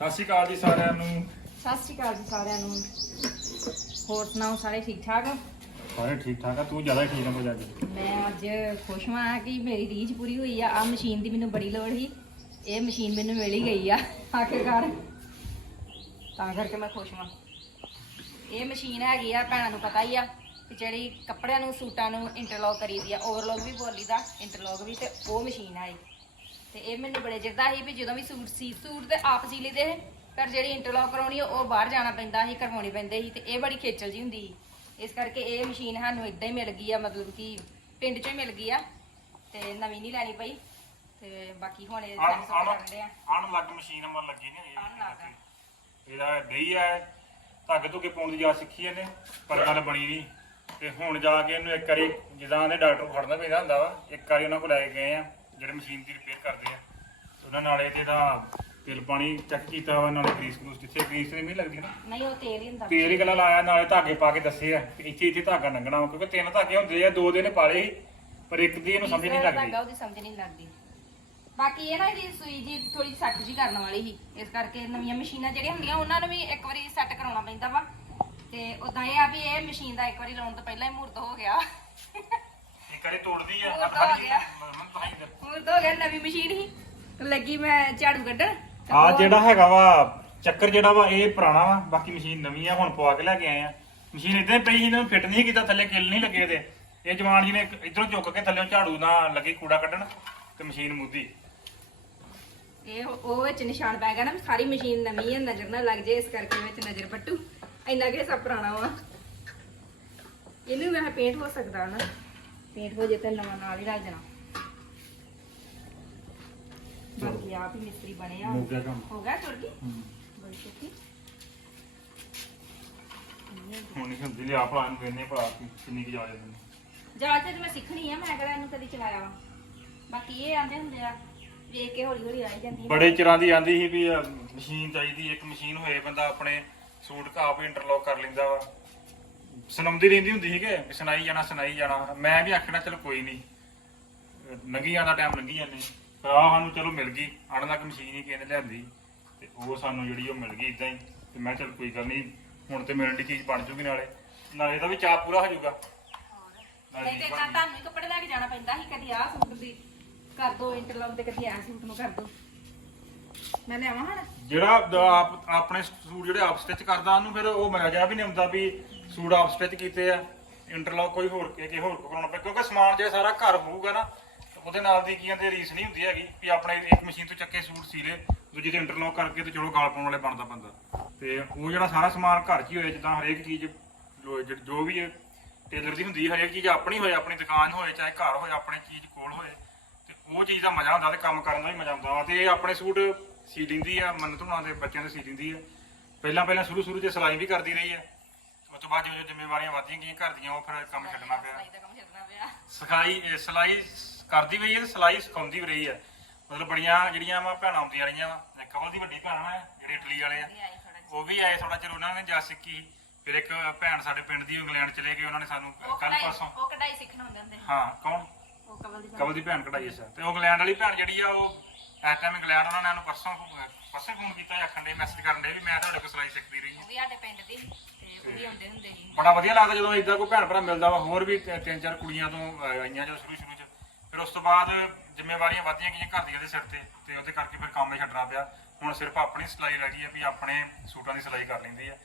ਸਤਿ ਸ਼੍ਰੀ ਅਕਾਲ ਜੀ ਸਾਰਿਆਂ ਨੂੰ। ਸਤਿ ਸ਼੍ਰੀ ਅਕਾਲ ਜੀ ਸਾਰਿਆਂ ਨੂੰ। ਹੋਰ ਸੁਣਾਓ ਸਾਰੇ ਠੀਕ ਠਾਕ? ਸਾਰੇ ਠੀਕ ਠਾਕ ਆ ਤੂੰ ਜ਼ਿਆਦਾ ਠੀਕ ਆ ਮਜਾ ਜੀ ਮੈਂ ਅੱਜ ਖੁਸ਼ ਹਾਂ ਕਿ ਮੇਰੀ ਰੀਝ ਪੂਰੀ ਹੋਈ ਆ। ਆ ਮਸ਼ੀਨ ਦੀ ਮੈਨੂੰ ਬੜੀ ਲੋੜ ਸੀ। ਇਹ ਮਸ਼ੀਨ ਮੈਨੂੰ ਮਿਲ ਹੀ ਗਈ ਆ ਆਖਿਰਕਾਰ। ਤਾਂ ਕਰਕੇ ਮੈਂ ਖੁਸ਼ ਹਾਂ ਇਹ ਮਸ਼ੀਨ ਹੈਗੀ ਆ ਭੈਣਾਂ ਨੂੰ ਪਤਾ ਹੀ ਆ ਕਿ ਜਿਹੜੀ ਕੱਪੜਿਆਂ ਨੂੰ ਸੂਟਾਂ ਨੂੰ ਇੰਟਰਲੌਕ ਕਰੀਦੀ ਆ। ਓਵਰਲੌਕ ਵੀ ਬੋਲੀਦਾ ਇੰਟਰਲੌਕ ਵੀ ਤੇ ਉਹ ਮਸ਼ੀਨ ਆ ਇਹ। ਤੇ ਇਹ ਮੈਨੂੰ ਬੜੇ ਚਿਰਦਾ ਸੀ ਵੀ ਜਦੋਂ ਵੀ ਸੂਟ ਸੀ ਸੂਟ ਤੇ ਆਪ ਸੀ ਲਈਦੇ ਸੀ ਪਰ ਜਿਹੜੀ ਇੰਟਰਲੌਕ ਕਰਾਉਣੀ ਆ, ਉਹ ਬਾਹਰ ਜਾਣਾ ਪੈਂਦਾ ਸੀ ਕਰਵਾਉਣੀ ਪੈਂਦੇ ਸੀ ਤੇ ਇਹ ਬੜੀ ਖੇਚਲ ਜੀ ਹੁੰਦੀ ਸੀ। ਇਸ ਕਰਕੇ ਇਹ ਮਸ਼ੀਨ ਸਾਨੂੰ ਇਦਾਂ ਹੀ ਮਿਲ ਗਈ ਆ ਮਤਲਬ ਕਿ ਪਿੰਡ ਚੋਂ ਹੀ ਮਿਲ ਗਈ ਆ ਤੇ ਨਵੀਂ ਨਹੀਂ ਲੈਣੀ ਪਈ। ਤੇ ਬਾਕੀ ਹੁਣ ਇਹ ਕਰਦੇ ਆ। ਆਣ ਲੱਗ ਮਸ਼ੀਨ ਮਨ ਲੱਗੀ ਨਹੀਂ ਲੱਗ। ਇਹਦਾ ਡਈ ਹੈ ਧਾਗੇ ਧੁਗੇ ਪਾਉਣ ਦੀ ਜਾ ਸਿੱਖੀ ਇਹਨੇ ਪਰ ਗੱਲ ਬਣੀ ਨਹੀਂ। ਤੇ ਹੁਣ ਜਾ ਕੇ ਇਹਨੂੰ ਇੱਕ ਵਾਰੀ ਜਿੱਦਾਂ ਦੇ ਡਾਕਟਰ ਨੂੰ ਫੜਨਾ ਪੈਂਦਾ ਹੁੰਦਾ ਵਾ ਇੱਕ ਵਾਰੀ ਉਹਨਾਂ ਕੋਲ ਲੈ ਕੇ ਗਏ ਆ। ਜਿਹੜੇ ਮਸ਼ੀਨ ਦੀ ਰਿਪੇਅਰ ਕਰਦੇ ਆ। ਉਹਨਾਂ ਨਾਲੇ ਤੇ ਇਹਦਾ ਤੇਲ ਪਾਣੀ ਚੈੱਕ ਕੀਤਾ ਵਾ ਨਾਲੇ ਗਰੀਸ ਗਰੂਸ ਜਿੱਥੇ ਗਰੀਸ ਨਹੀਂ ਲੱਗਦੀ ਨਾ। ਨਹੀਂ ਉਹ ਤੇਲ ਹੀ ਹੁੰਦਾ। ਤੇਲ ਹੀ ਗੱਲਾਂ ਲਾਇਆ ਨਾਲੇ ਧਾਗੇ ਪਾ ਕੇ ਦੱਸੇ ਆ ਕਿ ਇੱਥੇ ਇੱਥੇ ਧਾਗਾ ਲੰਘਣਾ ਵਾ ਕਿਉਂਕਿ ਤਿੰਨ ਧਾਗੇ ਹੁੰਦੇ ਆ ਦੋ ਦੇ ਨੇ ਪਾਲੇ ਸੀ ਪਰ ਇੱਕ ਦੀ ਇਹਨੂੰ ਸਮਝ ਨਹੀਂ ਲੱਗਦੀ। ਧਾਗਾ ਉਹਦੀ ਸਮਝ ਨਹੀਂ ਲੱਗਦੀ। ਬਾਕੀ ਇਹ ਨਾ ਇਹਦੀ ਸੂਈ ਜੀ ਥੋੜੀ ਸੈੱਟ ਜੀ ਕਰਨ ਵਾਲੀ ਸੀ ਇਸ ਕਰਕੇ ਨਵੀਆਂ ਮਸ਼ੀਨਾਂ ਜਿਹੜੀਆਂ ਹੁੰਦੀਆਂ ਉਹਨਾਂ ਨੂੰ ਵੀ ਇੱਕ ਵਾਰੀ ਸੈੱਟ ਕਰਾਉਣਾ ਪੈਂਦਾ ਵਾ। ਤੇ ਉਦਾਂ ਇਹ ਆ ਵੀ ਇਹ ਮਸ਼ੀਨ ਦਾ ਇੱਕ ਵਾਰੀ ਲਾਉਣ ਤੋਂ ਪਹਿਲਾਂ ਹੀ ਮੁਹੂਰਤ ਹੋ ਗਿਆ। ਇੱਕ ਵਾਰੀ ਤੋੜਦੀ ਆ ਉਹ ਤਾਂ ਹੋ ਗਿਆ। ਆ ਮੁਹੂਰਤ ਹੋ ਗਿਆ ਨਵੀਂ ਮਸ਼ੀਨ ਹੀ ਲੱਗੀ ਮੈਂ ਝਾੜੂ ਕੱਢਣ। ਤੇ ਉਹ- ਜਿਹੜਾ ਹੈਗਾ ਵਾ ਚੱਕਰ ਜਿਹੜਾ ਵਾ ਇਹ ਪੁਰਾਣਾ ਵਾ। ਬਾਕੀ ਮਸ਼ੀਨ ਨਵੀਂ ਆ ਹੁਣ ਪਵਾ ਕੇ ਲੈ ਕੇ ਆਏ ਆ। ਮਸ਼ੀਨ ਇਦਾਂ ਹੀ ਪਈ ਸੀ, ਇਹਨਾਂ ਨੂੰ ਫਿੱਟ ਨਹੀਂ ਕੀਤਾ ਥੱਲੇ ਕਿੱਲ ਨਹੀਂ ਲੱਗੇ ਇਹਦੇ ਇਹ ਜਵਾਨ ਜੀ ਨੇ ਇੱਕ ਇਧਰੋਂ ਚੁੱਕ ਕੇ ਥੱਲੇ ਝਾੜੂ ਨਾਲ ਲੱਗੀ ਕੂੜਾ ਕੱਢਣ ਤੇ ਮਸ਼ੀਨ ਮੁੱਦੀ। ਇਹ ਉਹ ਵਿੱਚ ਨਿਸ਼ਾਨ ਪੈ ਗਿਆ ਨਾ ਵੀ ਸਾਰੀ ਮਸ਼ੀਨ ਨਵੀਂ ਹੈ ਨਜ਼ਰ ਨਾ ਲੱਗ ਜੇ ਇਸ ਕਰਕੇ ਵਿੱਚ ਨਜ਼ਰ ਪੱਟੂ। ਇੰਨਾ ਕਿ ਸਭ ਪੁਰਾਣਾ ਵਾ। ਇਹਨੂੰ ਵੈਸੇ ਪੇਂਟ ਹੋ ਸਕਦਾ ਨਾ। ਪੇਂਟ ਹੋ ਜੇ ਤੇ ਨਵਾਂ ਨਾਲ ਹੀ ਲੱਗ ਜਾਣਾ ਬਾਕੀ ਆਪ ਹੀ ਮਿਸਤਰੀ ਗਿਆ ਕੰਮ। ਹੋ ਗਿਆ ਤੁਰ ਗਈ? ਬੜੀ ਛੇਤੀ। ਹੁਣ ਨਹੀਂ ਹੁੰਦੀ ਲਿਆ ਭਲਾ ਨੂੰ ਵੇਨੇ ਭਲਾ ਕਿ ਕਿੰਨੀ ਕੁ ਜਾ ਜਾਂਦੀ ਤੇ ਮੈਂ ਸਿੱਖਣੀ ਆ ਮੈਂ ਕਿਹੜਾ ਇਹਨੂੰ ਕਦੀ ਚਲਾਇਆ ਵਾ। ਬਾਕੀ ਇਹ ਆਂਦੇ ਹੁੰਦੇ ਆ ਵੇਖ ਕੇ ਹੌਲੀ ਹੌਲੀ ਆਈ ਜਾਂਦੀ ਆ। ਬੜੇ ਚਿਰਾਂ ਦੀ ਆਂਦੀ ਸੀ ਵੀ ਅਹ, ਮਸ਼ੀਨ ਚਾਹੀਦੀ ਇੱਕ ਮਸ਼ੀਨ ਹੋਏ ਬੰਦਾ ਆਪਣੇ ਸੂਟ ਕਾਪ ਇੰਟਰਲੌਕ ਕਰ ਲੈਂਦਾ ਵਾ। ਸੁਣਾਉਂਦੀ ਰਹਿੰਦੀ ਹੁੰਦੀ ਸੀਗੇ ਵੀ ਸੁਣਾਈ ਜਾਣਾ ਸੁਣਾਈ ਜਾਣਾ। ਮੈਂ ਵੀ ਆਖਣਾ ਚਲੋ ਕੋਈ ਨਹੀਂ ਲੰਘੀ ਜਾਂਦਾ ਟਾਈਮ ਲੰਘੀ ਜਾਂਦੇ ਪਰ ਆਹ ਸਾਨੂੰ ਚਲੋ ਮਿਲ ਗਈ। ਆਣ ਲੱਗ ਮਸ਼ੀਨ ਹੀ ਕਿਸੇ ਨੇ ਲਿਆਂਦੀ। ਤੇ ਉਹ ਸਾਨੂੰ ਜਿਹੜੀ ਉਹ ਮਿਲ ਗਈ ਇਦਾਂ ਹੀ। ਤੇ ਮੈਂ ਚਲ ਕੋਈ ਗੱਲ ਨਹੀਂ ਹੁਣ ਤੇ ਮਿਲਣ ਦੀ ਚੀਜ਼ ਬਣ ਜੂਗੀ ਨਾਲੇ। ਨਾਲੇ ਇਹਦਾ ਵੀ ਚਾਹ ਪੂਰਾ ਹੋ ਜਾਊਗਾ। ਨਹੀਂ ਤੇ ਤਾਂ ਤੁਹਾਨੂੰ ਕੱਪੜੇ ਲੈ ਕੇ ਜਾਣਾ ਪੈਂਦਾ ਸੀ ਕਦੀ ਆਹ ਸੂਟ ਦੀ ਕਰ ਦੋ ਇੰਟਰਲੌਕ ਤੇ ਕਦੀ ਆਹ ਸੂਟ ਨੂੰ ਕਰ ਦੋ। ਮੈਂ ਲਿਆਵਾਂ ਹੁਣ? ਜਿਹੜਾ ਦ- ਆਪ ਆਪਣੇ ਸੂਟ ਜਿਹੜੇ ਆਪ ਸਟਿਚ ਕਰਦਾ ਉਹਨੂੰ ਫਿਰ ਉਹ ਮਜ਼ਾ ਵੀ ਨਹੀਂ ਆਉਂਦਾ ਵੀ ਸੂਟ ਆਪ ਸਟਿਚ ਕੀਤੇ ਆ। ਇੰਟਰਲੌਕ ਕੋਈ ਹੋਰ ਕੇ ਕੇ ਹੋਰ ਕਰਾਉਣਾ ਪਿਆ। ਕਿਉਂਕਿ ਸਮਾਨ ਜੇ ਸਾਰਾ ਘਰ ਹੋਊਗਾ ਨਾ ਤੇ ਉਹਦੇ ਨਾਲ ਦੀ ਕੀ ਕਹਿੰਦੇ ਰੀਸ ਨਹੀਂ ਹੁੰਦੀ ਹੈਗੀ ਵੀ ਆਪਣੇ ਇੱਕ ਮਸ਼ੀਨ ਤੋਂ ਚੱਕੇ ਸੂਟ ਸੀ ਲੇ ਦੂਜੀ ਤੇ ਇੰਟਰਲੌਕ ਕਰਕੇ ਤੇ ਚਲੋ ਗਾਲ ਪਾਉਣ ਵਾਲੇ ਬਣਦਾ ਬੰਦਾ। ਤੇ ਉਹ ਜਿਹੜਾ ਸਾਰਾ ਸਮਾਨ ਘਰ 'ਚ ਹੀ ਹੋਏ ਜਿੱਦਾਂ ਹਰੇਕ ਚੀਜ਼ ਜੋ ਜੋ- ਜੋ ਵੀ ਟੇਲਰ ਦੀ ਹੁੰਦੀ ਹੈ, ਹਰੇਕ ਚੀਜ਼ ਆਪਣੀ ਹੋਏ ਆਪਣੀ ਦੁਕਾਨ ਹੋਏ ਚਾਹੇ ਘਰ ਹੋਏ ਆਪਣੀ ਚੀਜ਼ ਕੋਲ ਹੋਏ ਤੇ ਉਹ ਚੀਜ਼ ਦਾ ਮਜ਼ਾ ਹੁੰਦਾ ਤੇ ਕੰਮ ਕਰਨ ਦਾ ਵੀ ਮਜ਼ਾ ਆਉਂਦਾ ਵਾ ਤੇ ਇਹ ਆਪਣੇ ਸੂਟ ਸੀ ਲੈਂਦੀ ਆ ਮੰਨਤ ਹੁਣਾਂ ਦੇ ਬੱਚਿਆਂ ਦੇ ਸੀ ਲੈਂਦੀ ਆ। ਪਹਿਲਾਂ ਪਹਿਲਾਂ ਸ਼ੁਰੂ ਸ਼ੁਰੂ 'ਚ ਸਿਲਾਈ ਵੀ ਕਰਦੀ ਰਹੀ ਆ। ਉਸ ਤੋਂ ਬਾਅਦ ਜਦੋਂ ਜ਼ਿੰਮੇਵਾਰੀਆਂ ਵਧਦੀਆਂ ਗਈਆਂ ਘਰ ਦੀਆਂ ਉਹ ਫਿਰ ਕੰਮ ਛੱਡਣਾ ਪਿਆ। ਸਿਲਾਈ ਦਾ ਕੰਮ ਛੱਡਣਾ ਪਿਆ। ਸਿਖਾਈ ਇਹ ਸਿਲਾਈ ਕਰਦੀ ਵੀ ਹੈ ਤੇ ਸਿਲਾਈ ਸਿਖਾਉਂਦੀ ਵੀ ਰਹੀ ਹੈ ਮਤਲਬ ਬੜੀਆਂ ਜਿਹੜੀਆਂ ਵਾ ਭੈਣਾਂ ਆਉਂਦੀਆਂ ਰਹੀਆਂ ਵਾ। ਕਵਲ ਦੀ ਵੱਡੀ ਭੈਣ ਹੈ ਜਿਹੜੇ ਇਟਲੀ ਵਾਲੇ ਆ। ਇਹ ਆਈ ਥੋੜਾ ਉਹ ਵੀ ਆਏ ਥੋੜਾ ਚਿਰ ਉਹਨਾਂ ਨੇ ਜਾ ਸਿੱਖੀ। ਫਿਰ ਇੱਕ ਭੈਣ ਸਾਡੇ ਪਿੰਡ ਦੀ ਇੰਗਲੈਂਡ ਚਲੇ ਗਈ ਉਹਨਾਂ ਨੇ ਸਾਨੂੰ ਉਹ ਕੱਲ ਕਢਾਈ ਪਰਸੋਂ ਉਹ ਕਢਾਈ ਸਿੱਖਣ ਹੁੰਦੇ ਹੁੰਦੇ ਹਾਂ ਕੌਣ? ਕਵਲ ਦੀ ਭੈਣ। ਕਢਾਈ ਅੱਛਾ ਤੇ ਉਹ ਇੰਗਲੈਂਡ ਵਾਲੀ ਭੈਣ ਜਿਹੜੀ ਆ ਉਹ ਇਸ ਟਾਈਮ ਇੰਗਲੈਂਡ ਉਹਨਾਂ ਨੇ ਉਹਨੂੰ ਪਰਸੋਂ ਪਰਸੋਂ ਫੋਨ ਕੀਤਾ ਆਖਣ ਦੇ ਮੈਸੇਜ ਕਰਨ ਦੇ ਵੀ ਮੈਂ ਤੁਹਾਡੇ ਕੋਲ ਸਿਲਾਈ ਸਿੱਖਦੀ ਰਹੀ। ਹਾਂ ਉਹ ਵੀ ਸਾਡੇ ਪਿੰਡ ਦੀ ਤੇ ਉਹ ਵੀ ਆਉਂਦੇ ਹੁੰਦੇ ਸੀ। ਬੜਾ ਵਧੀਆ ਲੱਗਦਾ ਜਦੋਂ ਇਦਾਂ ਕੋਈ ਭੈਣ ਭਰਾ ਮਿਲਦਾ ਵਾ ਹੋਰ ਵੀ ਤਿੰਨ ਚਾਰ ਕੁੜੀਆਂ ਤੋਂ ਅਹ, ਆਈਆਂ ਜਦੋਂ ਸ਼ੁਰੂ ਸ਼ੁਰੂ ਚ। ਫਿਰ ਉਸ ਤੋਂ ਬਾਅਦ ਜ਼ਿੰਮੇਵਾਰੀਆਂ ਵਧਦੀਆਂ ਗਈਆਂ ਘਰ ਦੀਆਂ ਦੇ ਸਿਰ ਤੇ ਤੇ ਉਹਦੇ ਕਰਕੇ ਫਿਰ ਕੰਮ ਹੀ ਛੱਡਣਾ ਪਿਆ। ਹੁਣ ਸਿਰਫ ਆਪਣੀ ਸਿਲਾਈ ਰਹਿ ਗਈ ਹੈ ਵੀ ਆਪਣੇ ਸੂਟਾਂ ਦੀ ਸਿਲਾਈ ਕਰ ਲੈਂਦੀ ਹੈ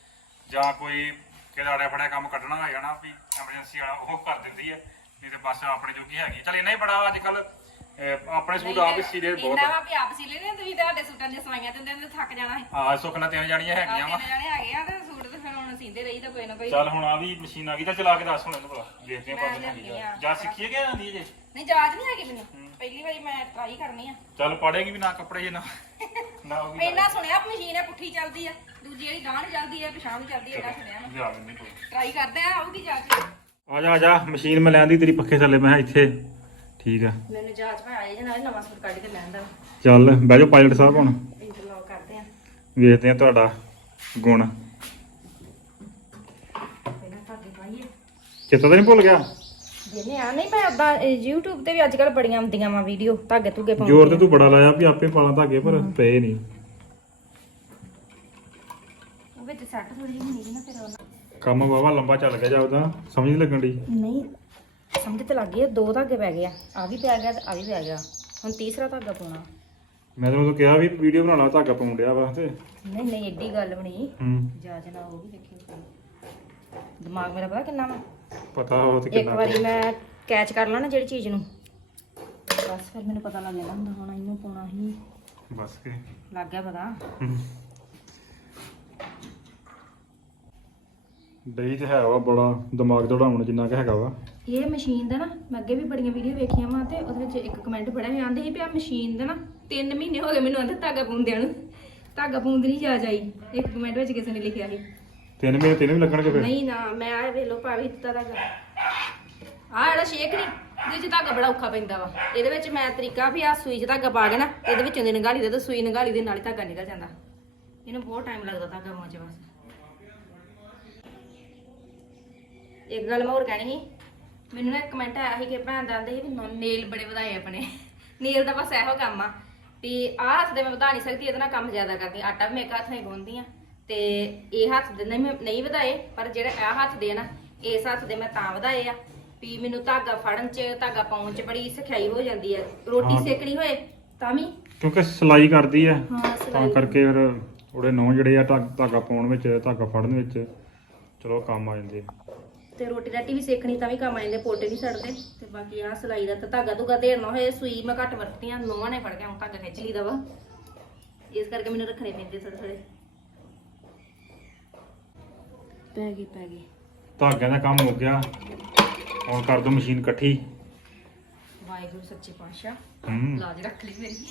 ਜਾਂ ਕੋਈ ਕਿਹਦਾ ਆੜਿਆ ਫੜਿਆ ਕੰਮ ਕੱਢਣਾ ਹੋਏਗਾ ਨਾ ਵੀ ਐਮਰਜੈਂਸੀ ਵਾਲਾ ਉਹ ਕਰ ਦਿੰਦੀ ਹੈ ਨਹੀਂ ਤੇ ਬਸ ਆਪਣੇ ਜੋਗੀ ਹੈਗੀ। ਚਲ ਇੰਨਾ ਹੀ ਬੜਾ ਅੱਜ ਕੱਲ ਆਪਣੇ ਸੂਟ ਆਪ ਹੀ ਸੀਲੇ ਬਹੁਤ। ਇੰਨਾ ਵਾ ਵੀ ਆਪ ਸੀ ਲੈਣੇ ਤੁਸੀਂ ਤੁਹਾਡੇ ਸੂਟਾਂ ਦੀਆਂ ਸਵਾਈਆਂ ਦਿੰਦੇ ਹੁੰਦੇ ਥੱਕ ਜਾਣਾ ਸੀ। ਆ ਸੁੱਖ ਨਾਲ ਤਿੰਨ ਜਾਣੀਆਂ ਹੈਗੀਆਂ ਵਾ। ਜਾਣੇ ਹੈਗੇ ਆ ਤੇ ਸੂਟ ਤੇ ਫਿਰ ਹੁਣ ਸੀਂਦੇ ਰਹੀ ਤਾਂ ਕੋਈ ਨਾ ਕੋਈ। ਚੱਲ ਹੁਣ ਆ ਵੀ ਮਸ਼ੀਨ ਆ ਗਈ ਤਾਂ ਚਲਾ ਕੇ ਦੱਸ ਹੁਣ ਇਹਨੂੰ ਭਲਾ ਦੇਖਦੇ ਆ ਆ। ਜਾਂ ਸਿੱਖੀਏ ਕਿ ਆਂਦੀ ਜੇ ਨਹੀਂ ਜਾਜ ਨਹੀਂ ਹੈਗੀ ਮੈਨੂੰ। ਪਹਿਲੀ ਵਾਰੀ ਮੈਂ ਟਰਾਈ ਕਰਨੀ ਆ। ਚੱਲ ਪੜੇਗੀ ਵੀ ਨਾ ਕੱਪੜੇ ਜੇ ਨਾ। ਨਾ ਉਹ ਵੀ ਪਹਿਲਾਂ ਸੁਣਿਆ ਮਸ਼ੀਨ ਹੈ ਪੁੱਠੀ ਚੱਲਦੀ ਆ। ਦੂਜੀ ਜਿਹੜੀ ਗਾਂਹ ਨੂੰ ਚੱਲਦੀ ਆ ਪਿਛਾਂਹ ਨੂੰ ਚੱਲਦੀ ਆ ਇਹਦਾ ਸੁਣਿਆ ਮੈਂ। ਲਿਆ ਲੈਂਦੇ ਕੋਈ। ਟਰਾਈ ਕਰਦੇ ਆ ਆਊਗੀ ਜਾਚ ਆ ਜਾ ਆ ਜਾ ਮਸ਼ੀਨ ਮੈਂ ਲੈਂਦੀ ਤੇਰੀ ਪੱਖੇ ਥੱਲੇ ਮੈਂ ਇੱਥੇ। ਠੀਕ ਆ। ਮੈਨੂੰ ਜਾਚ ਭਾਈ ਆਏ ਜਨਾ ਨਵਾਂ ਸੂਟ ਕੱਢ ਕੇ ਲੈਂਦਾ ਚੱਲ ਬਹਿ ਜਾਓ ਪਾਇਲਟ ਸਾਹਿਬ ਹੁਣ। ਇੰਟਰਲੌਕ ਕਰਦੇ ਆ। ਵੇਖਦੇ ਆ ਤੁਹਾਡਾ ਗੁਣ। ਪਹਿਲਾਂ ਧਾਗੇ ਪਾਈਏ ਚੇਤਾ ਤਾਂ ਨਹੀਂ ਭੁੱਲ ਗਿਆ? ਜਿਹਨੇ ਆ ਨਹੀਂ ਮੈਂ ਉਦਾਂ YouTube ਤੇ ਵੀ ਅੱਜ ਕੱਲ ਬੜੀਆਂ ਆਉਂਦੀਆਂ ਵਾ ਵੀਡੀਓ ਧਾਗੇ ਧੁਗੇ ਪਾਉਂਦੇ ਜ਼ੋਰ ਤੇ ਤੂੰ ਬੜਾ ਲਾਇਆ ਵੀ ਆਪੇ ਪਾਲਾਂ ਧਾਗੇ ਪਰ ਪਏ ਨਹੀਂ ਵਿੱਚ ਸੈੱਟ ਥੋੜੀ ਜਿਹੀ ਹੋਣੀ ਸੀ ਨਾ ਫਿਰ ਉਹਨਾਂ ਕੰਮ ਵਾਵਾ ਲੰਬਾ ਚੱਲ ਗਿਆ ਜਾਉਦਾ ਸਮਝ ਨਹੀਂ ਲੱਗਣ ਦੀ ਨਹੀਂ ਸਮਝ ਤੇ ਲੱਗ ਗਈ ਆ, ਦੋ ਧਾਗੇ ਪੈ ਗਏ ਆ। ਆ ਵੀ ਪੈ ਗਿਆ ਤੇ ਆ ਵੀ ਪੈ ਗਿਆ। ਹੁਣ ਤੀਸਰਾ ਧਾਗਾ ਪਾਉਣਾ। ਮੈਂ ਤਾਂ ਉਦੋਂ ਕਿਹਾ ਵੀ ਵੀਡੀਓ ਬਣਾ ਲਾ ਧਾਗਾ ਪਾਉਣ ਡਿਆ ਵਾਸਤੇ ਨਹੀਂ ਨਹੀਂ ਏਡੀ ਗੱਲ ਬਣੀ ਹੂੰ। ਜਾਜ ਨਾ ਉਹ ਵੀ ਦੇਖਿਓ ਦਿਮਾਗ ਮੇਰਾ ਪਤਾ ਕਿੰਨਾ ਵਾ? ਪਤਾ ਹੋ ਤੇ ਇੱਕ ਕਿੰਨਾ ਵਾਰੀ ਮੈਂ ਕੈਚ ਕਰ ਲਾਂ ਨਾ ਜਿਹੜੀ ਚੀਜ਼ ਨੂੰ। ਬਸ ਫਿਰ ਮੈਨੂੰ ਪਤਾ ਲੱਗ ਜਾਂਦਾ ਹੁੰਦਾ ਹੁਣ ਇਹਨੂੰ ਪਾਉਣਾ ਹੀ। ਬਸ ਕੇ ਲੱਗ ਗਿਆ ਪਤਾ। ਹੂੰ। ਡਈ ਤੇ ਹੈ ਵਾ ਬੜਾ ਦਿਮਾਗ ਦੌੜਾਉਣ ਜਿੰਨਾ ਕਿ ਹੈਗਾ ਵਾ। ਇਹ ਮਸ਼ੀਨ ਦਾ ਨਾ ਮੈਂ ਅੱਗੇ ਵੀ ਬੜੀਆਂ ਵੀਡੀਓ ਵੇਖੀਆਂ ਵਾ ਤੇ ਉਹਦੇ ਵਿੱਚ ਇੱਕ ਕਮੈਂਟ ਪੜਿਆ ਸੀ ਆਂਦੇ ਸੀ ਵੀ ਆ ਮਸ਼ੀਨ ਦਾ ਨਾ 3 ਮਹੀਨੇ ਹੋ ਗਏ ਮੈਨੂੰ ਆਂਦੇ ਧਾਗਾ ਪਾਉਂਦਿਆਂ ਨੂੰ ਧਾਗਾ ਪਾਉਂਦੀ ਨਹੀਂ ਜਾਜ ਆਈ ਇੱਕ ਕਮੈਂਟ ਵਿੱਚ ਕਿਸੇ ਨੇ ਲਿਖਿਆ ਸੀ। ਤਿੰਨ ਮਹੀਨੇ ਤਿੰਨ ਵੀ ਲੱਗਣਗੇ ਫਿਰ? ਨਹੀਂ ਨਾ ਮੈਂ ਆ ਵੇਖ ਲੋ ਪਾ ਵੀ ਦਿੱਤਾ ਧਾਗਾ। ਆ ਜਿਹੜਾ ਸ਼ੇਕ ਨਹੀਂ ਇਹਦੇ ਚ ਧਾਗਾ ਬੜਾ ਔਖਾ ਪੈਂਦਾ ਵਾ। ਇਹਦੇ ਵਿੱਚ ਮੈਂ ਤਰੀਕਾ ਵੀ ਆ ਸੂਈ ਚ ਧਾਗਾ ਪਾ ਕੇ ਨਾ ਇਹਦੇ ਵਿੱਚੋਂ ਦੀ ਨਗਾਲੀ ਦੇ ਤੇ ਸੂਈ ਨਗਾਲੀ ਦੇ ਨਾਲ ਹੀ ਧਾਗਾ ਨਿਕਲ ਜਾਂਦਾ। ਇਹਨੂੰ ਬਹੁਤ ਟਾਈਮ ਲੱਗਦਾ ਧਾਗਾ ਪਾਉਣ ਚ ਬਸ ਇੱਕ ਗੱਲ ਮੈਂ ਹੋਰ ਕਹਿਣੀ ਸੀ ਮੈਨੂੰ ਨਾ ਇੱਕ ਕਮੈਂਟ ਆਇਆ ਸੀ ਕਿ ਭੈਣ ਦੱਸਦੇ ਸੀ ਵੀ ਨੇਲ ਬੜੇ ਵਧਾਏ ਆਪਣੇ ਨੇਲ ਦਾ ਬਸ ਇਹੋ ਕੰਮ ਆ ਵੀ ਆਹ ਹੱਥ ਦੇ ਮੈਂ ਵਧਾ ਨਹੀਂ ਸਕਦੀ ਇਹਦੇ ਨਾਲ ਕੰਮ ਜ਼ਿਆਦਾ ਕਰਦੀ। ਆਟਾ ਵੀ ਮੈਂ ਇੱਕ ਹੱਥ ਨਾਲ ਹੀ ਗੁੰਨਦੀ ਆ ਤੇ ਇਹ ਹੱਥ ਦੇ ਨਹੀਂ ਮੈਂ ਨਹੀਂ ਵਧਾਏ ਪਰ ਜਿਹੜਾ ਇਹ ਹੱਥ ਦੇ ਆ ਨਾ ਇਸ ਹੱਥ ਦੇ ਮੈਂ ਤਾਂ ਵਧਾਏ ਆ ਵੀ ਮੈਨੂੰ ਧਾਗਾ ਫੜਨ ਚ ਧਾਗਾ ਪਾਉਣ ਚ ਬੜੀ ਸਿਖਾਈ ਹੋ ਜਾਂਦੀ ਆ ਰੋਟੀ ਹਾਂ। ਸੇਕਣੀ ਹੋਏ ਤਾਂ ਵੀ ਕਿਉਂਕਿ ਸਿਲਾਈ ਕਰਦੀ ਹਾਂ ਤਾਂ ਸਿਲਾਈ ਕਰਕੇ ਫਿਰ ਉਹਦੇ ਨੌ ਜਿਹੜੇ ਆ ਧਾ- ਧਾਗਾ ਪਾਉਣ ਵਿੱਚ ਧਾਗਾ ਫੜਨ ਵਿੱਚ ਚਲੋ ਕੰਮ ਆ ਜਾਂਦੇ ਆ। ਤੇ ਰੋਟੀ ਰਾਟੀ ਵੀ ਸੇਕਣੀ ਤਾਂ ਵੀ ਕੰਮ ਆ ਜਾਂਦੇ ਪੋਟੇ ਨਹੀਂ ਛੱਡਦੇ ਤੇ ਬਾਕੀ ਆਹ ਸਿਲਾਈ ਦਾ ਤਾਂ ਧਾਗਾ ਧੁਗਾ ਦੇਣਾ ਹੋਏ ਸੂਈ ਮੈਂ ਘੱਟ ਵਰਤਦੀ ਆ ਨੋਵਾਂ ਨੇ ਫੜ ਕੇ ਹੁਣ ਧਾਗਾ ਖਿੱਚ ਲਈਦਾ ਵਾ। ਇਸ ਕਰਕੇ ਮੈਨੂੰ ਰੱਖਣੇ ਪੈਂਦੇ ਥੋੜੇ ਥੋੜੇ ਪੈ ਗਈ ਪੈ ਗਈ ਧਾਗਿਆਂ ਦਾ ਕੰਮ ਹੋ ਗਿਆ। ਹੁਣ ਕਰ ਦੋ ਮਸ਼ੀਨ ਇਕੱਠੀ। ਵਾਹਿਗੁਰੂ ਸੱਚੇ ਪਾਤਸ਼ਾਹ ਹੂੰ। ਲਾਜ ਰੱਖ ਲਈ ਮੇਰੀ।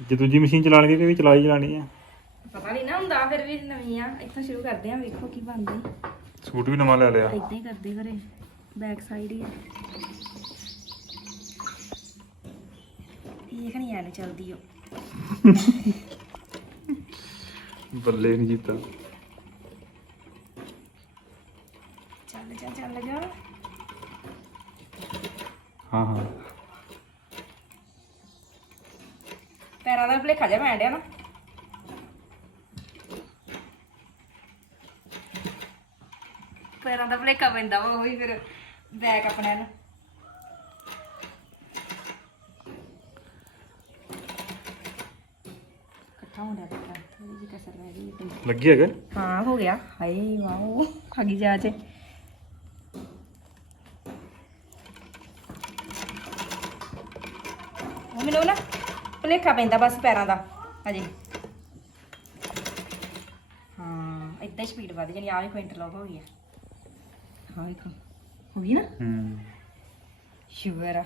ਜੇ ਦੂਜੀ ਮਸ਼ੀਨ ਚਲਾਣੀ ਤੇ ਵੀ ਚਲਾਈ ਚਲਾਣੀ ਆ। ਨਹੀਂ ਨਾ ਨਵੀਂ ਆ ਇੱਥੋਂ ਸ਼ੁਰੂ ਕਰਦੇ ਆ ਵੇਖੋ ਕੀ ਬਣਦਾ। ਸੂਟ ਵੀ ਨਵਾਂ ਲੈ ਲਿਆ। ਇਦਾਂ ਹੀ ਕਰਦੇ ਘਰੇ ਬੈਕ ਸਾਈਡ ਹੀ ਆ। ਇਹ ਨਹੀਂ ਐਨ ਚੱਲਦੀ ਓ ਬੱਲੇ ਨਹੀਂ ਜੀਤਾ ਚੱਲ ਜਾ ਚੱਲ ਜਾ। ਹਾਂ ਹਾਂ। ਪੈਰਾਂ ਦਾ ਭਲੇਖਾ ਜਿਹਾ ਪੈਣ ਡਿਆ ਨਾ। ਪੈਰਾਂ ਦਾ ਭਲੇਖਾ ਪੈਂਦਾ ਵਾ ਉਹੀ ਫਿਰ ਬੈਕ ਆਪਣੇ ਨੂੰ। ਇਕੱਠਾ ਹੋ ਗਿਆ ਤਾਂ ਥੋੜੀ ਜਿਹੀ ਕਸਰ ਰਹਿ ਗਈ। ਹੈ ਲੱਗੀ ਹੈਗਾ? ਹਾਂ ਹੋ ਗਿਆ। ਹਾਏ ਵਾਓ ਖਾਗੀ ਜਾ ਚ ਉਹ ਮੈਨੂੰ ਨਾ ਭੁਲੇਖਾ ਪੈਂਦਾ ਬਸ ਪੈਰਾਂ ਦਾ ਅਜੇ ਹਾਂ ਏਦਾਂ ਸਪੀਡ ਵੱਧ ਜਾਣੀ ਆ ਵੇਖੋ ਇੰਟਰਲੌਕ ਹੋ ਗਈ ਆ। ਹਾਂ ਵੇਖੋ ਹੋ ਗਈ ਨਾ? ਹੂੰ। ਸ਼ੂਗਰ ਆ।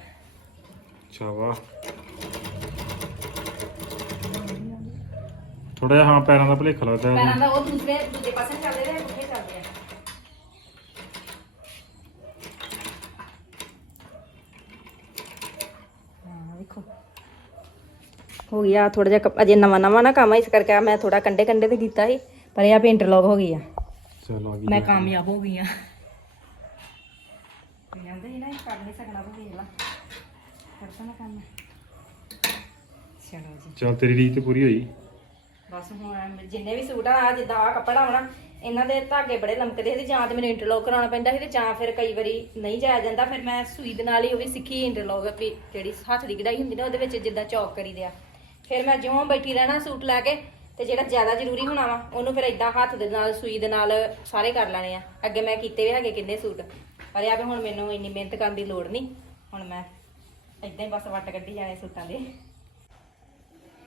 ਚਾਵਾ ਥੋੜਾ ਜਿਹਾ ਹਾਂ ਪੈਰਾਂ ਦਾ ਭਲੇਖਾ ਲੱਗਦਾ ਪੈਰਾਂ ਹੈ ਦਾ ਉਹ ਦੂਸਰੇ ਦੂਜੇ ਪਾਸੇ ਚੱਲਦੇ ਨੇ ਪੁੱਠੇ ਚੱਲਦੇ ਆ ਹਾਂ ਵੇਖੋ। ਹੋ ਗਿਆ ਥੋੜਾ ਜਿਹਾ ਕੱਪ- ਅਜੇ ਨਵਾਂ ਨਵਾਂ ਨਾ ਕੰਮ ਆ ਇਸ ਕਰਕੇ ਆ ਮੈਂ ਥੋੜਾ ਕੰਡੇ ਕੰਡੇ ਤੇ ਕੀਤਾ ਸੀ ਪਰ ਇਹ ਆ ਵੀ ਇੰਟਰਲੌਕ ਹੋ ਗਈ ਆ। ਚਲ ਆ ਗਈ ਮੈਂ ਕਾਮਯਾਬ ਹੋ ਗਈ ਆ। ਕਹਿੰਦੇ ਸੀ ਨਾ ਇਹ ਕਰ ਨਹੀਂ ਸਕਣਾ ਤੂੰ ਵੇਖ ਲਾ। ਕਰਤਾ ਨਾ ਕੰਮ ਚਲੋ ਜੀ। ਚਲ ਤੇਰੀ ਰੀਤ ਪੂਰੀ ਹੋਈ। ਬਸ ਹੁਣ ਜਿੰਨੇ ਵੀ ਸੂਟ ਆ ਜਿੱਦਾਂ ਆ ਕੱਪੜਾ ਹੋਣਾ ਇਹਨਾਂ ਦੇ ਧਾਗੇ ਬੜੇ ਲੰਮਕਦੇ ਸੀ ਜਾਂ ਤੇ ਮੈਨੂੰ ਇੰਟਰਲੌਕ ਕਰਾਉਣਾ ਪੈਂਦਾ ਸੀ ਤੇ ਜਾਂ ਫਿਰ ਕਈ ਵਾਰੀ ਨਹੀਂ ਜਾਇਆ ਜਾਂਦਾ। ਫਿਰ ਮੈਂ ਸੂਈ ਦੇ ਨਾਲ ਹੀ ਉਹ ਵੀ ਸਿੱਖੀ ਇੰਟਰਲੌਕ ਵੀ ਜਿਹੜੀ ਹੱਥ ਦੀ ਕਢਾਈ ਹੁੰਦੀ ਨਾ ਉਹਦੇ ਵਿੱਚ ਜਿੱਦਾਂ ਚੌਕ ਕਰੀਦੇ ਆ। ਫਿਰ ਮੈਂ ਜਿਉਂ ਬੈਠੀ ਰਹਿਣਾ ਸੂਟ ਲੈ ਕੇ ਤੇ ਜਿਹੜਾ ਜ਼ਿਆਦਾ ਜ਼ਰੂਰੀ ਹੋਣਾ ਵਾ ਉਹਨੂੰ ਫਿਰ ਇਦਾਂ ਹੱਥ ਦੇ ਨਾਲ ਸੂਈ ਦੇ ਨਾਲ ਸਾਰੇ ਕਰ ਲੈਣੇ ਆ। ਅੱਗੇ ਮੈਂ ਕੀਤੇ ਵੀ ਹੈਗੇ ਕਿੰਨੇ ਸੂਟ। ਪਰ ਇਹ ਆ ਵੀ ਹੁਣ ਮੈਨੂੰ ਇੰਨੀ ਮਿਹਨਤ ਕਰਨ ਦੀ ਲੋੜ ਨਹੀਂ। ਹੁਣ ਮੈਂ ਇਦਾਂ ਹੀ ਬਸ ਵੱਟ ਕੱਢੀ ਜਾਣੇ ਸੂਟਾਂ ਦੇ।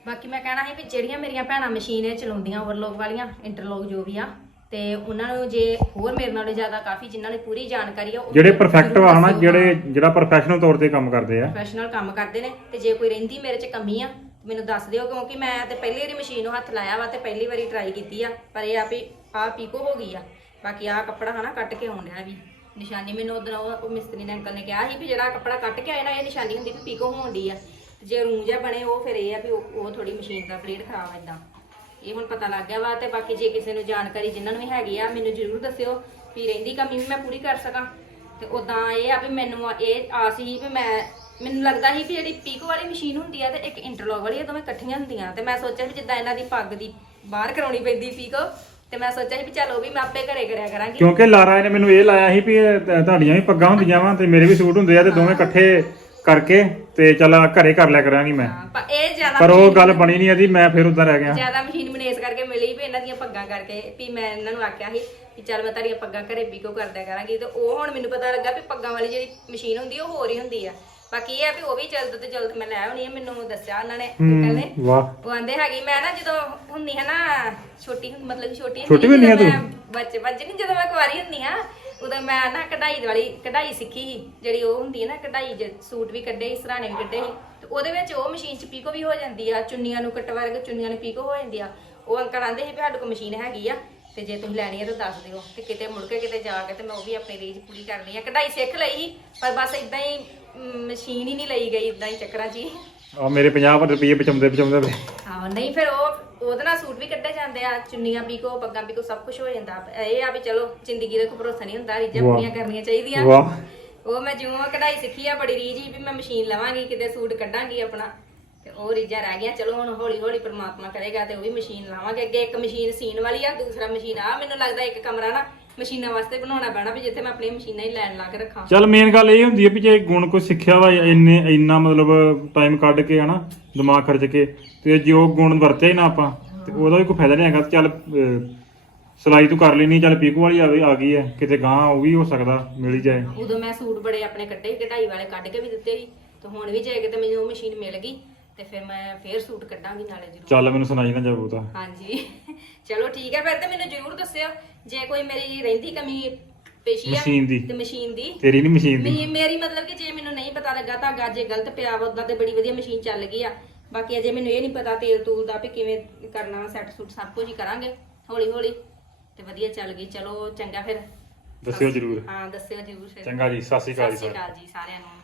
ਬਾਕੀ ਮੈਂ ਕਹਿਣਾ ਸੀ ਵੀ ਜਿਹੜੀਆਂ ਮੇਰੀਆਂ ਭੈਣਾਂ ਮਸ਼ੀਨ ਇਹ ਚਲਾਉਂਦੀਆਂ ਓਵਰਲੋਕ ਵਾਲੀਆਂ ਇੰਟਰਲੋਕ ਜੋ ਵੀ ਆ ਤੇ ਉਹਨਾਂ ਨੂੰ ਜੇ ਹੋਰ ਮੇਰੇ ਨਾਲੋਂ ਜ਼ਿਆਦਾ ਕਾਫੀ ਜਿਨ੍ਹਾਂ ਨੇ ਪੂਰੀ ਜਾਣਕਾਰੀ ਆ ਉਹ ਜਿਹੜੇ ਪਰਫੈਕਟ ਵਾ ਹਨਾ ਜਿਹੜੇ ਜਿਹੜਾ ਪ੍ਰੋਫੈਸ਼ਨਲ ਤੌਰ ਤੇ ਕੰਮ ਕਰਦੇ ਆ। ਪ੍ਰੋਫੈਸ਼ਨਲ ਕੰਮ ਕਰਦੇ ਨੇ ਤੇ ਜੇ ਕੋਈ ਰਹਿੰਦੀ ਮੇਰੇ 'ਚ ਕਮੀ ਆ ਮੈਨੂੰ ਦੱਸ ਦਿਓ ਕਿਉਂਕਿ ਮੈਂ ਤੇ ਪਹਿਲੀ ਵਾਰੀ ਮਸ਼ੀਨ ਨੂੰ ਹੱਥ ਲਾਇਆ ਵਾ ਤੇ ਪਹਿਲੀ ਵਾਰੀ ਟਰਾਈ ਕੀਤੀ ਆ ਪਰ ਇਹ ਆ ਵੀ ਆ ਪੀਕੋ ਹੋ ਗਈ ਆ। ਬਾਕੀ ਆ ਕੱਪੜਾ ਹਨਾ ਕੱਟ ਕੇ ਆਉਣ ਡਿਆ ਵੀ। ਨਿਸ਼ਾਨੀ ਮੈਨੂੰ ਉਦੋਂ ਉਹ ਮਿਸਤਰੀ ਨੇ ਅੰਕਲ ਨੇ ਕਿਹਾ ਸੀ ਵੀ ਜਿਹੜਾ ਕੱਪੜਾ ਕੱਟ ਕੇ ਆਏ ਨਾ, ਇਹ ਨਿਸ਼ਾਨੀ ਹੁੰਦੀ ਵੀ ਪੀਕੋ ਹੋਣ ਆ। ਜੇ ਰੂੰ ਬਣੇ, ਉਹ ਫਿਰ ਇਹ ਆ ਵੀ ਉਹ ਉਹ ਥੋੜੀ ਮਸ਼ੀਨ ਦਾ ਬਲੇਡ ਖਰਾਬ ਏਦਾਂ। ਇਹ ਹੁਣ ਪਤਾ ਲੱਗ ਗਿਆ ਵਾ ਤੇ ਬਾਕੀ ਜੇ ਕਿਸੇ ਨੂੰ ਜਾਣਕਾਰੀ ਜਿਨ੍ਹਾਂ ਨੂੰ ਵੀ ਹੈਗੀ ਆ, ਮੈਨੂੰ ਜ਼ਰੂਰ ਦੱਸਿਓ ਵੀ ਰਹਿੰਦੀ ਕਮੀ ਵੀ ਮੈਂ ਪੂਰੀ ਕਰ ਸਕਾਂ। ਤੇ ਉਦਾਂ ਇਹ ਆ ਵੀ ਮੈਨੂੰ ਇਹ ਆਸ ਸੀ ਵੀ ਮੈਂ ਮੈਨੂੰ ਲੱਗਦਾ ਸੀ ਵੀ ਜਿਹੜੀ ਪੀਕੋ ਵਾਲੀ ਮਸ਼ੀਨ ਹੁੰਦੀ ਆ ਤੇ ਇੱਕ ਇੰਟਰਲੌਕ ਵਾਲੀ ਇਹ ਦੋਵੇਂ ਇਕੱਠੀਆਂ ਹੁੰਦੀਆਂ। ਤੇ ਮੈਂ ਸੋਚਿਆ ਵੀ ਜਿੱਦਾਂ ਇਹਨਾਂ ਦੀ ਪੱਗ ਦੀ ਬਾਹਰ ਕਰਾਉਣੀ ਪੈਂਦੀ ਪੀਕੋ ਤੇ ਮੈਂ ਸੋਚਿਆ ਸੀ ਵੀ ਚੱਲ ਉਹ ਵੀ ਮੈਂ ਆਪੇ ਘਰੇ ਕਰਿਆ ਕਰਾਂਗੀ। ਕਿਉਂਕਿ ਲਾਰਾ ਨੇ ਮੈਨੂੰ ਇਹ ਲਾਇਆ ਸੀ ਵੀ ਇਹ ਤ- ਤੁਹਾਡੀਆਂ ਵੀ ਪੱਗਾਂ ਹੁੰਦੀਆਂ ਵਾ ਤੇ ਮੇਰੇ ਵੀ ਸੂਟ ਹੁੰਦੇ ਆ ਤੇ ਦੋਵੇਂ ਇਕੱਠੇ ਕਰਕੇ ਤੇ ਚੱਲ ਘਰੇ ਕਰ ਲਿਆ ਕਰਾਂਗੀ ਮੈਂ। ਹਾਂ, ਪਰ ਇਹ ਜ਼ਿਆਦਾ ਪਰ ਉਹ ਗੱਲ ਬਣੀ ਨਹੀਂ ਇਹਦੀ ਮੈਂ ਫਿਰ ਉਧਰ ਰਹਿ ਗਿਆ। ਜ਼ਿਆਦਾ ਮਸ਼ੀਨ ਮੈਨੂੰ ਇਸ ਕਰਕੇ ਮਿਲੀ ਵੀ ਇਹਨਾਂ ਦੀਆਂ ਪੱਗਾਂ ਕਰਕੇ ਵੀ ਮੈਂ ਇਹਨਾਂ ਨੂੰ ਆਖਿਆ ਸੀ ਕਿ ਚੱਲ ਮੈਂ ਤੁਹਾਡੀਆਂ ਪੱਗਾਂ ਘਰੇ ਪੀਕੋ ਕਰਦਿਆ ਕਰਾਂਗੀ ਤੇ ਉਹ ਹੁਣ ਮੈਨੂੰ ਪਤਾ ਲੱਗਾ ਵੀ ਪੱਗਾਂ ਵਾਲੀ ਜਿਹੜੀ ਮਸ਼ੀਨ ਹੁੰਦੀ ਆ, ਉਹ ਹੋਰ ਹੀ ਹੁੰਦੀ ਆ। ਬਾਕੀ ਇਹ ਆ ਵੀ ਉਹ ਵੀ ਜਲਦ ਤੋਂ ਜਲਦ ਮੈਂ ਲੈ ਆਉਣੀ ਆ ਮੈਨੂੰ ਦੱਸਿਆ ਉਹਨਾਂ ਨੇ ਨੇ। ਵਾਹ। ਉਹ ਆਂਦੇ ਹੈਗੀ ਮੈਂ ਨਾ ਜਦੋਂ ਹੁੰਦੀ ਹੈ ਨਾ ਛੋਟੀ ਹੁੰਦੀ ਮਤਲਬ ਕਿ ਛੋਟੀ ਛੋਟੀ ਵੀ ਹੁੰਦੀ ਆ ਜਦੋਂ ਤੂੰ? ਮੈਂ ਬੱਚੇ ਬੱਚੇ ਨਹੀਂ ਜਦੋਂ ਮੈਂ ਕੁਆਰੀ ਹੁੰਦੀ ਹਾਂ ਉਦੋਂ ਮੈਂ ਨਾ ਕਢਾਈ ਵਾਲੀ ਕਢਾਈ ਸਿੱਖੀ ਸੀ ਜਿਹੜੀ ਉਹ ਹੁੰਦੀ ਹੈ ਨਾ ਕਢਾਈ ਜੇ ਸੂਟ ਵੀ ਕੱਢੇ ਸੀ ਸਰਾਣੇ ਵੀ ਕੱਢੇ ਸੀ। ਤੇ ਉਹਦੇ ਵਿੱਚ ਉਹ ਮਸ਼ੀਨ 'ਚ ਪੀਕੋ ਵੀ ਹੋ ਜਾਂਦੀ ਆ ਚੁੰਨੀਆਂ ਨੂੰ ਕੱਟ ਵਰਗ ਚੁੰਨੀਆਂ ਨੂੰ ਪੀਕੋ ਹੋ ਜਾਂਦੀ ਆ। ਉਹ ਅੰਕਲ ਆਂਦੇ ਸੀ ਵੀ ਸਾਡੇ ਕੋਲ ਮਸ਼ੀਨ ਹੈਗੀ ਆ ਤੇ ਜੇ ਤੁਸੀਂ ਲੈਣੀ ਹੈ ਤਾਂ ਦੱਸ ਦਿਓ ਤੇ ਕਿਤੇ ਮੁੜ ਕੇ ਕਿਤੇ ਜਾ ਕੇ ਤੇ ਮੈਂ ਉਹ ਵੀ ਆਪਣੀ ਰੀਝ ਪੂਰੀ ਕਰਨੀ ਆ ਕਢਾਈ ਸਿੱਖ ਲਈ ਸੀ ਪਰ ਬਸ ਇਦਾਂ ਹੀ ਮ, ਮਸ਼ੀਨ ਹੀ ਨਹੀਂ ਲਈ ਗਈ ਇਦਾਂ ਹੀ ਚੱਕਰਾਂ 'ਚ ਹੀ। ਆ ਮੇਰੇ 50 ਰੁਪਏ ਬਚਾਉਂਦੇ ਬਚਾਉਂਦੇ। ਹਾਂ ਨਹੀਂ ਫਿਰ ਉਹ ਉਹਦੇ ਨਾਲ ਸੂਟ ਵੀ ਕੱਢੇ ਜਾਂਦੇ ਆ ਚੁੰਨੀਆਂ ਪੀਕੋ ਪੱਗਾਂ ਪੀਕੋ ਸਭ ਕੁਝ ਹੋ ਜਾਂਦਾ। ਇਹ ਆ ਵੀ ਚਲੋ ਜ਼ਿੰਦਗੀ ਦਾ ਕੋਈ ਭਰੋਸਾ ਨਹੀਂ ਹੁੰਦਾ ਰੀਝਾਂ ਵਾਹ। ਪੂਰੀਆਂ ਕਰਨੀਆਂ ਚਾਹੀਦੀਆਂ। ਵਾਹ। ਉਹ ਮੈਂ ਜਿਉਂ ਕਢਾਈ ਸਿੱਖੀ ਆ ਬੜੀ ਰੀਝ ਸੀ ਵੀ ਮੈਂ ਮਸ਼ੀਨ ਲਵਾਂਗੀ ਕਿਤੇ ਸੂਟ ਕੱਢਾਂਗੀ ਆਪਣਾ। ਉਹ ਰੀਝਾਂ ਰਹਿ ਗਈਆਂ। ਚਲੋ ਹੁਣ ਹੌਲੀ ਹੌਲੀ ਪ੍ਰਮਾਤਮਾ ਕਰੇਗਾ ਤੇ ਉਹ ਵੀ ਮਸ਼ੀਨ ਲਾਵਾਂਗੇ। ਅੱਗੇ ਇੱਕ ਮਸ਼ੀਨ ਸੀਨ ਵਾਲੀ ਆ ਦੂਸਰਾ ਮਸ਼ੀਨ ਆ। ਮੈਨੂੰ ਲੱਗਦਾ ਇੱਕ ਕਮਰਾ ਨਾ ਮਸ਼ੀਨਾਂ ਵਾਸਤੇ ਬਣਾਉਣਾ ਪੈਣਾ ਵੀ ਜਿੱਥੇ ਮੈਂ ਆਪਣੀਆਂ ਮਸ਼ੀਨਾਂ ਹੀ ਲੈਣ ਲਾ ਕੇ ਰੱਖਾਂ। ਚੱਲ ਮੇਨ ਗੱਲ ਇਹ ਹੁੰਦੀ ਹੈ ਵੀ ਜੇ ਗੁਣ ਕੋਈ ਸਿੱਖਿਆ ਵਾ ਇੰਨੇ ਇੰਨਾ ਮਤਲਬ ਟਾਈਮ ਕੱਢ ਕੇ ਹਨਾ ਦਿਮਾਗ ਖਰਚ ਕੇ ਤੇ ਜੇ ਉਹ ਗੁਣ ਵਰਤਿਆ ਹੀ ਨਾ ਆਪਾਂ ਤੇ ਉਹਦਾ ਵੀ ਕੋਈ ਫਾਇਦਾ ਨਹੀਂ ਹੈਗਾ। ਤੇ ਚੱਲ ਅਹ, ਸਿਲਾਈ ਤੂੰ ਕਰ ਲੈਣੀ ਚੱਲ ਪੀਕੋ ਵਾਲੀ ਆ ਗਈ ਆ ਗਈ ਹੈ। ਕਿਤੇ ਗਾਂ ਉਹ ਵੀ ਹੋ ਸਕਦਾ ਮਿਲ ਹੀ ਜਾਏ। ਉਦੋਂ ਮੈਂ ਸੂਟ ਬੜੇ ਆਪਣੇ ਕੱਢੇ ਕਢਾਈ ਵਾਲੇ ਕੱਢ ਕੇ ਵੀ ਦਿੱਤੇ ਸੀ। ਤੇ ਹੁਣ ਵੀ ਜੇ ਕਿਤੇ ਮੈਨੂੰ ਉਹ ਮਸ਼ੀਨ ਮਿਲ ਗਈ ਤੇ ਫਿਰ ਮੈਂ ਫੇਰ ਸੂਟ ਕੱਢਾਂਗੀ ਨਾਲੇ ਜ਼ਰੂਰ। ਚੱਲ ਮੈਨੂੰ ਸੁਣਾਈ ਨਾ ਜਾਊ ਤਾਂ। ਹਾਂਜੀ। ਚਲੋ ਠੀਕ ਹੈ ਫਿਰ ਤੇ ਮੈਨੂੰ ਜ਼ਰੂਰ ਦੱਸਿਓ ਜੇ ਕੋਈ ਮੇਰੀ ਰਹਿੰਦੀ ਕਮੀ ਪੇਸ਼ੀ ਆ ਮਸ਼ੀਨ ਦੀ। ਤੇ ਮਸ਼ੀਨ ਦੀ। ਤੇਰੀ ਨਹੀਂ ਮਸ਼ੀਨ ਦੀ। ਮੇਰੀ ਮਤਲਬ ਕਿ ਜੇ ਮੈਨੂੰ ਨਹੀਂ ਪਤਾ ਲੱਗਾ ਤਾਂ ਜੇ ਗਲਤ ਪਿਆ ਵਾ ਉਦਾਂ ਤੇ ਬੜੀ ਵਧੀਆ ਮਸ਼ੀਨ ਚੱਲ ਗਈ ਆ। ਬਾਕੀ ਅਜੇ ਮੈਨੂੰ ਇਹ ਨਹੀਂ ਪਤਾ ਤੇਲ ਤੂਲ ਦਾ ਵੀ ਕਿਵੇਂ ਕਰਨਾ ਸੈੱਟ ਸੂਟ ਸਭ ਕੁਝ ਹੀ ਕਰਾਂਗੇ ਹੌਲੀ ਹੌਲੀ ਤੇ ਵਧੀਆ ਚੱਲ ਗਈ। ਚਲੋ ਚੰਗਾ ਫਿਰ। ਦੱਸਿਓ ਜਰੂਰ। ਹਾਂ ਦੱਸਿਓ ਜ਼ਰੂਰ ਫਿਰ। ਚੰਗਾ ਜੀ ਸਤਿ ਸ਼੍ਰੀ ਅਕਾਲ ਸਤਿ ਜੀ ਸ਼੍ਰੀ ਸਾਰਿਆਂ ਨੂੰ। ਅਕਾਲ ਜੀ ਸਾਰਿਆਂ ਨੂੰ।